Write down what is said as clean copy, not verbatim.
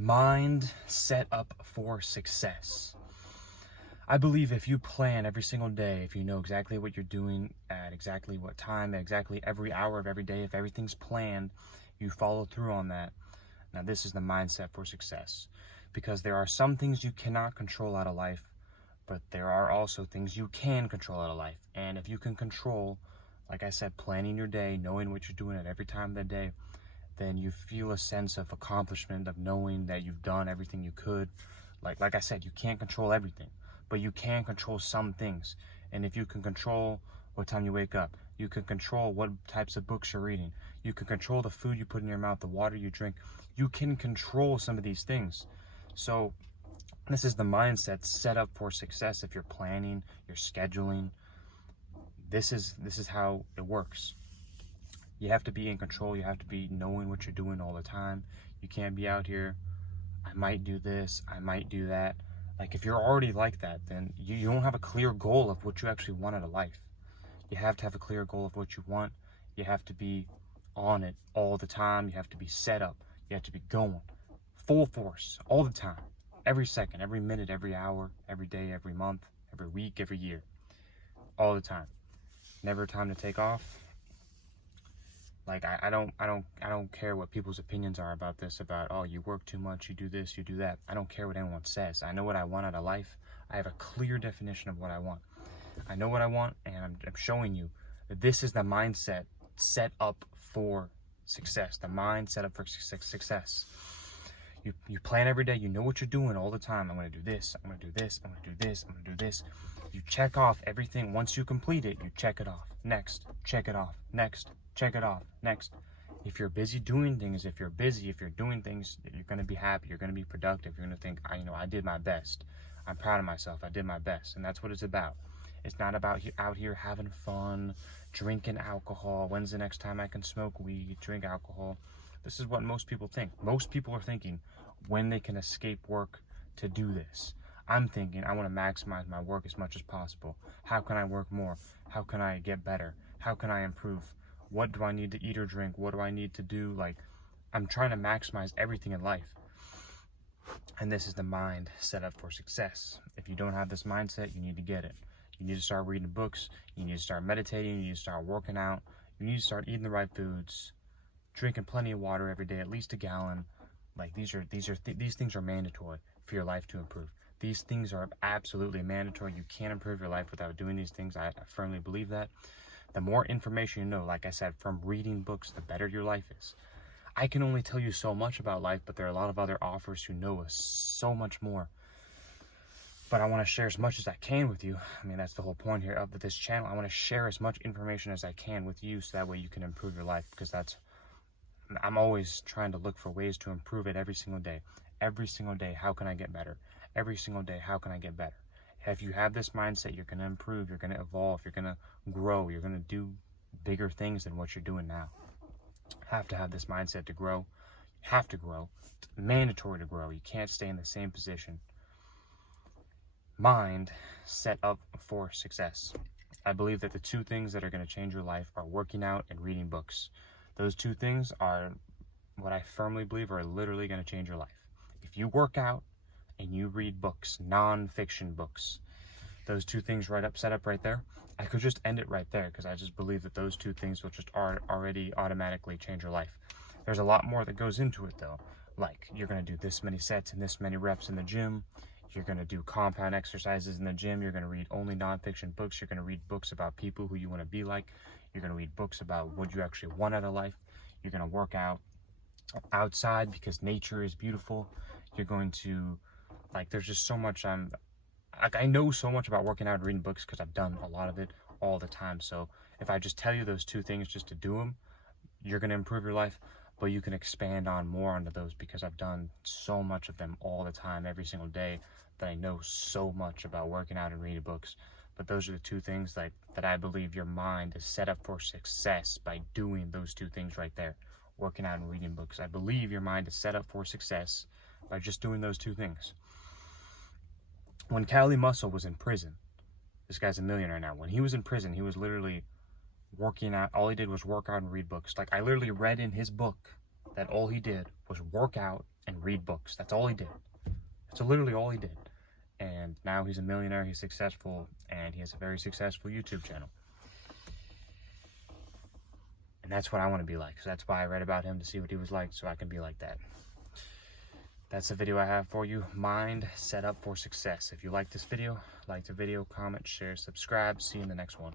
Mind set up for success. I believe if you plan every single day, if you know exactly what you're doing at exactly what time, at exactly every hour of every day, if everything's planned, you follow through on that. Now, this is the mindset for success. Because there are some things you cannot control out of life, but there are also things you can control out of life. And if you can control, like I said, planning your day, knowing what you're doing at every time of the day, then you feel a sense of accomplishment, of knowing that you've done everything you could. Like I said, you can't control everything, but you can control some things. And if you can control what time you wake up, you can control what types of books you're reading, you can control the food you put in your mouth, the water you drink, you can control some of these things. So this is the mindset set up for success. If you're planning, you're scheduling, this is how it works. You have to be in control. You have to be knowing what you're doing all the time. You can't be out here, I might do this, I might do that. Like, if you're already like that, then you don't have a clear goal of what you actually want out of life. You have to have a clear goal of what you want. You have to be on it all the time. You have to be set up. You have to be going full force all the time, every second, every minute, every hour, every day, every month, every week, every year, all the time. Never time to take off. Like, I don't care what people's opinions are about this, about, oh, you work too much, you do this, you do that. I don't care what anyone says. I know what I want out of life. I have a clear definition of what I want. I know what I want, and I'm showing you that this is the mindset set up for success. The mind set up for success. You plan every day. You know what you're doing all the time. I'm going to do this. I'm going to do this. I'm going to do this. I'm going to do this. You check off everything. Once you complete it, you check it off. Next. Check it off. Next. Check it off. Next. If you're busy doing things, if you're doing things, you're going to be happy. You're going to be productive. You're going to think, I did my best. I'm proud of myself. I did my best. And that's what it's about. It's not about out here having fun, drinking alcohol. When's the next time I can smoke weed, drink alcohol? This is what most people think. Most people are thinking when they can escape work to do this. I'm thinking I want to maximize my work as much as possible. How can I work more? How can I get better? How can I improve? What do I need to eat or drink? What do I need to do? Like, I'm trying to maximize everything in life. And this is the mind set up for success. If you don't have this mindset, you need to get it. You need to start reading books. You need to start meditating. You need to start working out. You need to start eating the right foods, drinking plenty of water every day, at least a gallon. Like, these things are mandatory for your life to improve. These things are absolutely mandatory. You can't improve your life without doing these things. I firmly believe that. The more information you know, like I said, from reading books, the better your life is. I can only tell you so much about life, but there are a lot of other authors who know us so much more. But I want to share as much as I can with you. I mean, that's the whole point here of this channel. I want to share as much information as I can with you, so that way you can improve your life, because I'm always trying to look for ways to improve it every single day. Every single day, how can I get better? Every single day, how can I get better? If you have this mindset, you're going to improve, you're going to evolve, you're going to grow, you're going to do bigger things than what you're doing now. Have to have this mindset to grow. You have to grow. It's mandatory to grow. You can't stay in the same position. Mind set up for success. I believe that the two things that are going to change your life are working out and reading books. Those two things are what I firmly believe are literally going to change your life. If you work out and you read books, non-fiction books, those two things set up right there, I could just end it right there, because I just believe that those two things will just already automatically change your life. There's a lot more that goes into it, though. Like, you're going to do this many sets and this many reps in the gym. You're going to do compound exercises in the gym. You're going to read only non-fiction books. You're going to read books about people who you want to be like. You're going to read books about what you actually want out of life. You're going to work out outside because nature is beautiful. You're going to, like, there's just so much. I know so much about working out and reading books because I've done a lot of it all the time. So if I just tell you those two things just to do them, you're going to improve your life. But you can expand on more onto those, because I've done so much of them all the time, every single day, that I know so much about working out and reading books. But those are the two things that I believe your mind is set up for success by doing those two things right there, working out and reading books. I believe your mind is set up for success by just doing those two things. When Cali Muscle was in prison, this guy's a millionaire now. When he was in prison, he was literally working out. All he did was work out and read books. Like, I literally read in his book that all he did was work out and read books. That's all he did. That's literally all he did. And now he's a millionaire, he's successful, and he has a very successful YouTube channel. And that's what I want to be like. So that's why I read about him, to see what he was like, so I can be like that. That's the video I have for you. Mind set up for success. If you like this video, like the video, comment, share, subscribe. See you in the next one.